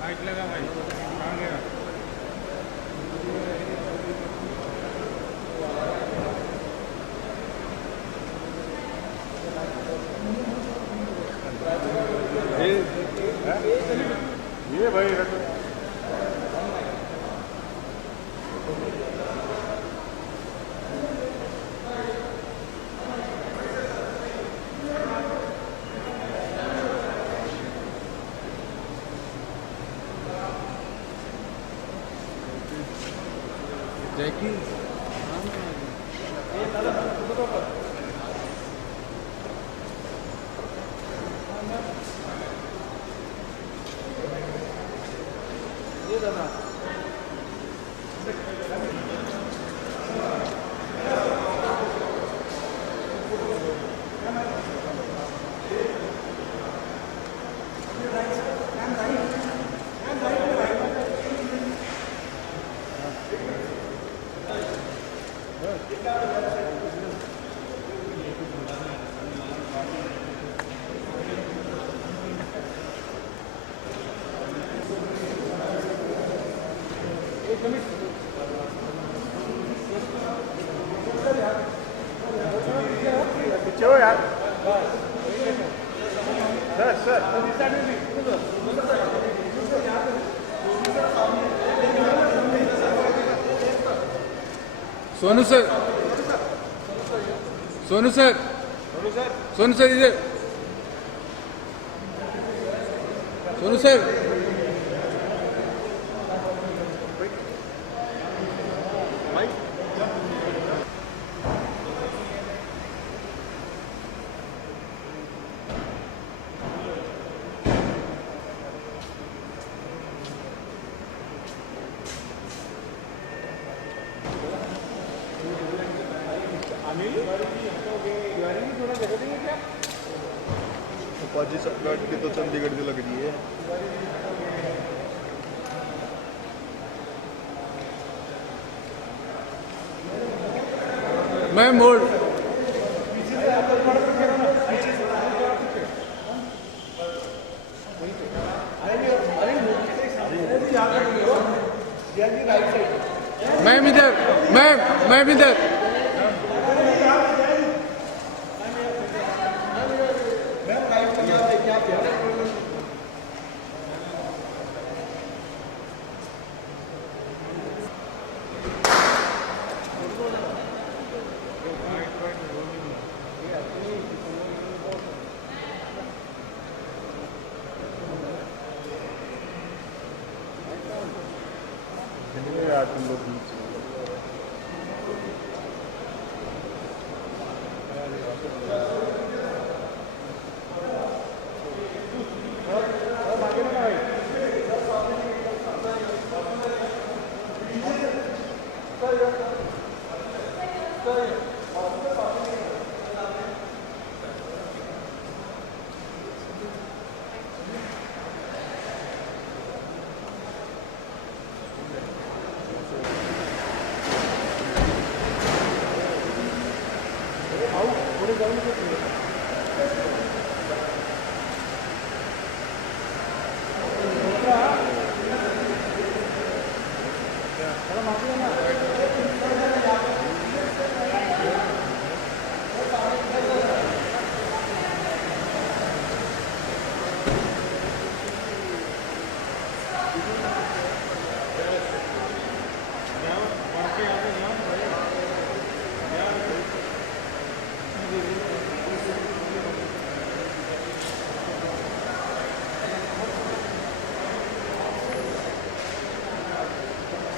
Light लगा भाई, कहाँ गया? ये भाई रखो। जैकी पीछे हो यार। Sir Sonu sir, Sonu sir, Sonu sir इधर, सोनू सर। अपाची गाड़ी की तो चंडीगढ़ की लग रही है। मैं मोड़ मैम इधर, मैम इधर। तुम लोग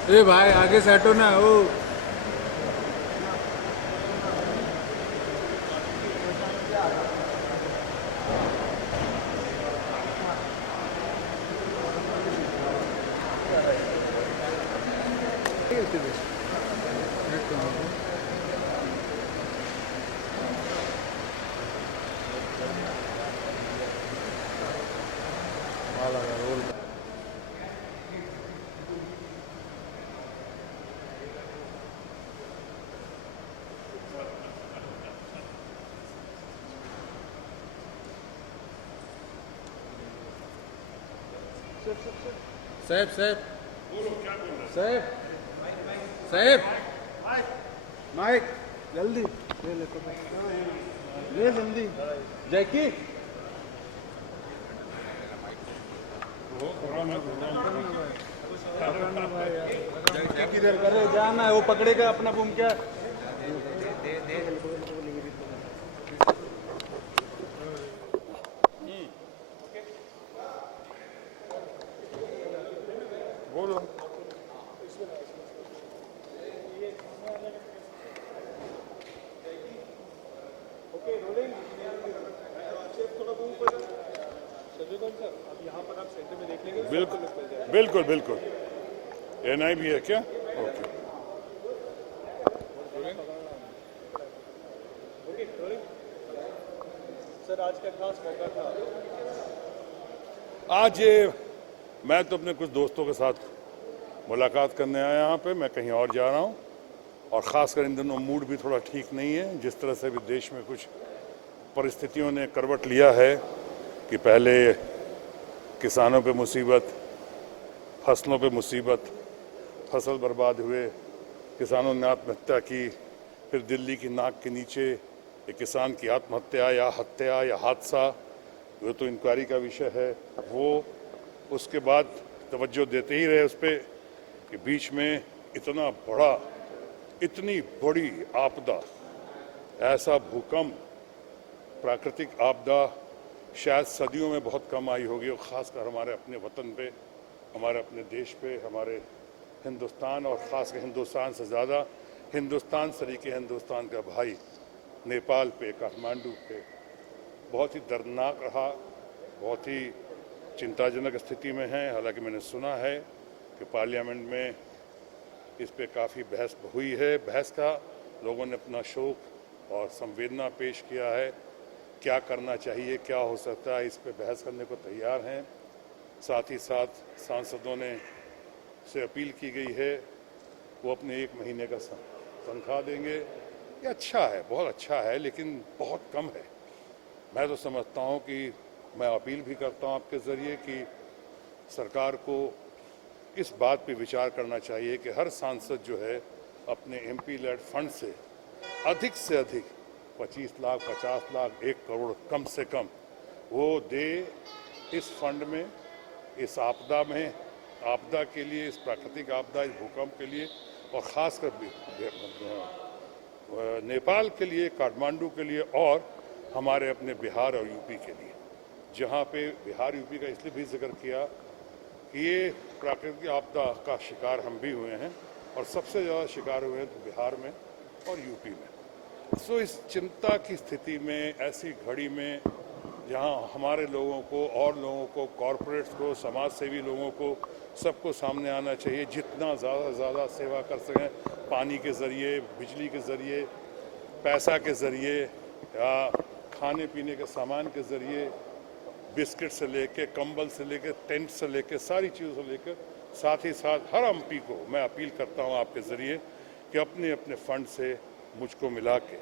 ए भाई आगे से हटो ना ओ। साहब साहब साहब साहब माइक जल्दी ले ले तो ले जल्दी जैकी किधर करे जाना है वो पकड़ेगा अपना बुम क्या बोलो। बिल्कुल बिल्कुल बिल्कुल। एनआई भी है क्या? ओके। सर आज का खास मौका था। आज ये मैं तो अपने कुछ दोस्तों के साथ मुलाकात करने आया यहाँ पे, मैं कहीं और जा रहा हूँ और ख़ासकर इन दिनों मूड भी थोड़ा ठीक नहीं है। जिस तरह से भी देश में कुछ परिस्थितियों ने करवट लिया है कि पहले किसानों पे मुसीबत, फसलों पे मुसीबत, फसल बर्बाद हुए, किसानों ने आत्महत्या की, फिर दिल्ली की नाक के नीचे एक किसान की आत्महत्या या हत्या या हादसा, वो तो इंक्वायरी का विषय है। वो उसके बाद तवज्जो देते ही रहे उस पर कि बीच में इतनी बड़ी आपदा, ऐसा भूकंप, प्राकृतिक आपदा शायद सदियों में बहुत कम आई होगी, और ख़ासकर हमारे अपने वतन पे, हमारे अपने देश पे, हमारे हिंदुस्तान और ख़ासकर हिंदुस्तान से ज़्यादा हिंदुस्तान सरीके हिंदुस्तान का भाई नेपाल पे, काठमांडू पे बहुत ही दर्दनाक रहा, बहुत ही चिंताजनक स्थिति में है। हालांकि मैंने सुना है कि पार्लियामेंट में इस पे काफ़ी बहस हुई है। बहस का लोगों ने अपना शोक और संवेदना पेश किया है, क्या करना चाहिए, क्या हो सकता है, इस पे बहस करने को तैयार हैं। साथ ही साथ सांसदों ने से अपील की गई है वो अपने 1 महीने का तनख्वाह देंगे। ये अच्छा है, बहुत अच्छा है, लेकिन बहुत कम है। मैं तो समझता हूँ कि मैं अपील भी करता हूँ आपके ज़रिए कि सरकार को इस बात पे विचार करना चाहिए कि हर सांसद जो है अपने एमपी लेड फंड से अधिक 25 लाख, 50 लाख, 1 करोड़ कम से कम वो दे इस फंड में, इस आपदा में, आपदा के लिए, इस प्राकृतिक आपदा, इस भूकंप के लिए, और ख़ासकर नेपाल के लिए, काठमांडू के लिए, और हमारे अपने बिहार और यूपी के लिए। जहाँ पे बिहार यूपी का इसलिए भी जिक्र किया कि ये प्राकृतिक आपदा का शिकार हम भी हुए हैं, और सबसे ज़्यादा शिकार हुए हैं तो बिहार में और यूपी में। सो इस चिंता की स्थिति में, ऐसी घड़ी में जहाँ हमारे लोगों को और लोगों को, कॉरपोरेट्स को, समाज सेवी लोगों को, सबको सामने आना चाहिए, जितना ज़्यादा से ज़्यादा सेवा कर सकें, पानी के ज़रिए, बिजली के ज़रिए, पैसा के ज़रिए, या खाने पीने के सामान के ज़रिए, बिस्किट से लेके, कंबल से लेके, टेंट से लेके, सारी चीज़ों से लेकर। साथ ही साथ हर एमपी को मैं अपील करता हूं आपके ज़रिए कि अपने अपने फंड से मुझको मिला के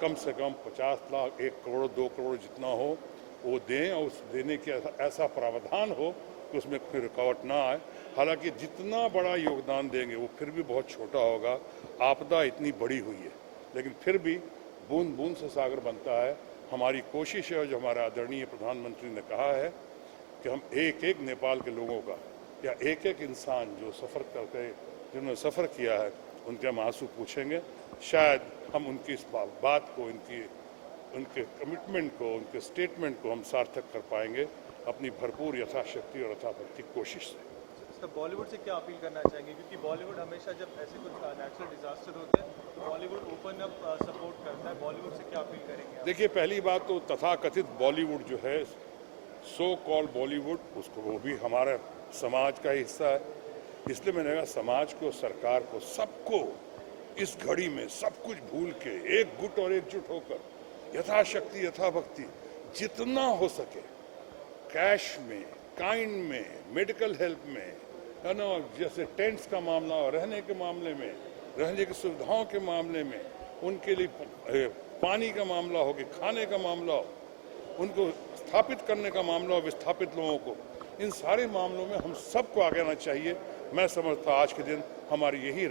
कम से कम 50 लाख, 1 करोड़, 2 करोड़ जितना हो वो दें, और उस देने के ऐसा प्रावधान हो कि उसमें कोई रुकावट ना आए। हालांकि जितना बड़ा योगदान देंगे वो फिर भी बहुत छोटा होगा। आपदा इतनी बड़ी हुई है, लेकिन फिर भी बूंद बूंद से सागर बनता है। हमारी कोशिश है, जो हमारा आदरणीय प्रधानमंत्री ने कहा है कि हम एक एक नेपाल के लोगों का, या एक एक इंसान जो सफ़र करके, जिन्होंने सफ़र किया है, उनके हम आंसू पूछेंगे। शायद हम उनकी इस बात को, उनके कमिटमेंट को, उनके स्टेटमेंट को हम सार्थक कर पाएंगे अपनी भरपूर यथाशक्ति और यथाभक्ति कोशिश से। तो बॉलीवुड से क्या अपील करना चाहेंगे, क्योंकि बॉलीवुड हमेशा जब ऐसे कुछ नेचुरल डिजास्टर होते हैं तो बॉलीवुड ओपन अप सपोर्ट करता है, बॉलीवुड से क्या अपील करेंगे आप? देखिए, पहली बात तो तथाकथित बॉलीवुड जो है, सो कॉल बॉलीवुड, उसको वो भी हमारा समाज का हिस्सा है। इसलिए मैंने कहा समाज को, सरकार को, सबको इस घड़ी में सब कुछ भूल के एक गुट और एकजुट होकर यथाशक्ति यथाभक्ति जितना हो सके कैश में, काइंड में, मेडिकल हेल्प में, है ना, जैसे टेंट्स का मामला हो, रहने के मामले में, रहने की सुविधाओं के मामले में, उनके लिए पानी का मामला हो कि खाने का मामला हो, उनको स्थापित करने का मामला हो, विस्थापित लोगों को, इन सारे मामलों में हम सबको आगे आना चाहिए। मैं समझता आज के दिन हमारा यही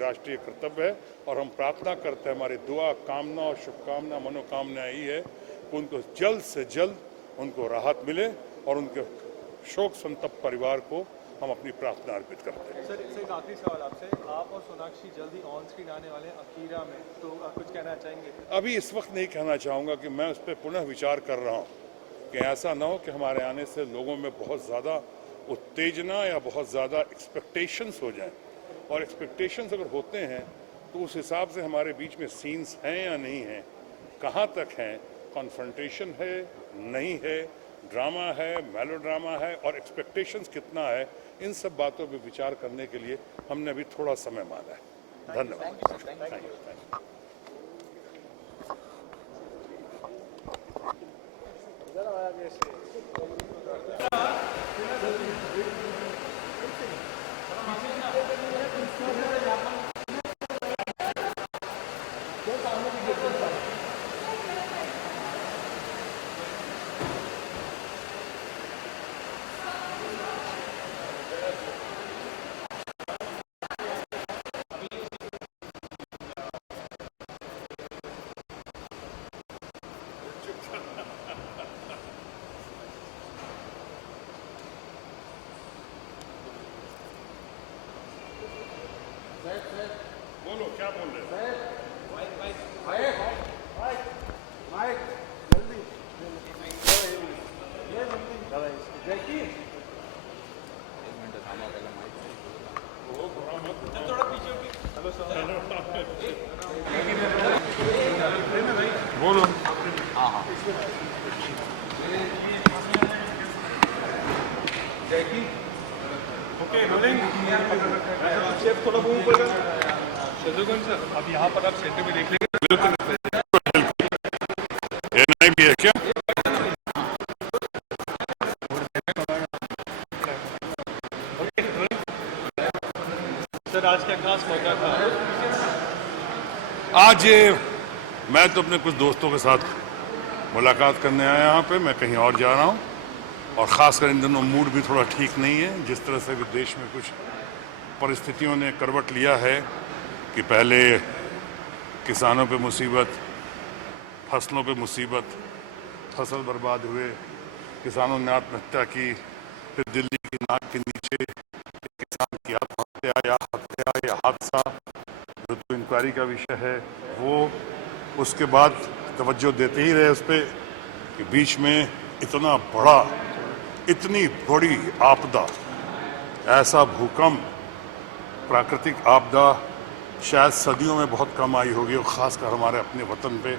राष्ट्रीय कर्तव्य है और हम प्रार्थना करते हैं, हमारी दुआ, कामना और शुभकामना, मनोकामना यही है कि उनको जल्द से जल्द उनको राहत मिले और उनके शोक संतप्त परिवार को हम अपनी प्रार्थना अर्पित करते हैं। सर एक आखिरी सवाल आपसे, आप और सोनाक्षी जल्दी ऑन स्क्रीन आने वाले हैं अकीरा में, तो कुछ कहना चाहेंगे? अभी इस वक्त नहीं कहना चाहूँगा कि मैं उस पर पुनः विचार कर रहा हूँ कि ऐसा ना हो कि हमारे आने से लोगों में बहुत ज़्यादा उत्तेजना या बहुत ज़्यादा एक्सपेक्टेशंस हो जाएं, और एक्सपेक्टेशंस अगर होते हैं तो उस हिसाब से हमारे बीच में सीन्स हैं या नहीं हैं, कहाँ तक हैं, कॉन्फ्रंटेशन है नहीं है, ड्रामा है, मेलोड्रामा है, और एक्सपेक्टेशंस कितना है, इन सब बातों पर विचार करने के लिए हमने अभी थोड़ा समय मांगा है। धन्यवाद। Thank you. बोलो, क्या बोल रहे हैं? बोलो। Okay, rolling. शेफ थोड़ा घूम पड़ेगा। शत्रुघ्न सर, अब यहाँ पर आप सेंटर में देख लेंगे। ये नहीं भी है क्या? सर आज का खास मौका था। आज मैं तो अपने कुछ दोस्तों के साथ मुलाकात करने आया यहाँ पे, मैं कहीं और जा रहा हूँ, और ख़ासकर इन दिनों मूड भी थोड़ा ठीक नहीं है। जिस तरह से देश में कुछ परिस्थितियों ने करवट लिया है कि पहले किसानों पे मुसीबत, फसलों पे मुसीबत, फसल बर्बाद हुए, किसानों ने आत्महत्या की, फिर दिल्ली की नाक के नीचे एक किसान की आत्महत्या या हादसा, जो तो इंक्वायरी का विषय है वो, उसके बाद तवज्जो देते ही रहे उस पर कि बीच में इतनी बड़ी आपदा, ऐसा भूकंप, प्राकृतिक आपदा शायद सदियों में बहुत कम आई होगी, और ख़ासकर हमारे अपने वतन पे,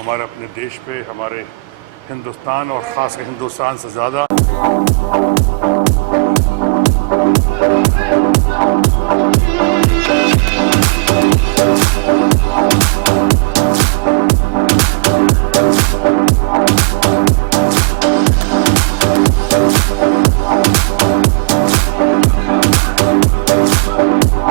हमारे अपने देश पे, हमारे हिंदुस्तान और ख़ासकर हिंदुस्तान से ज़्यादा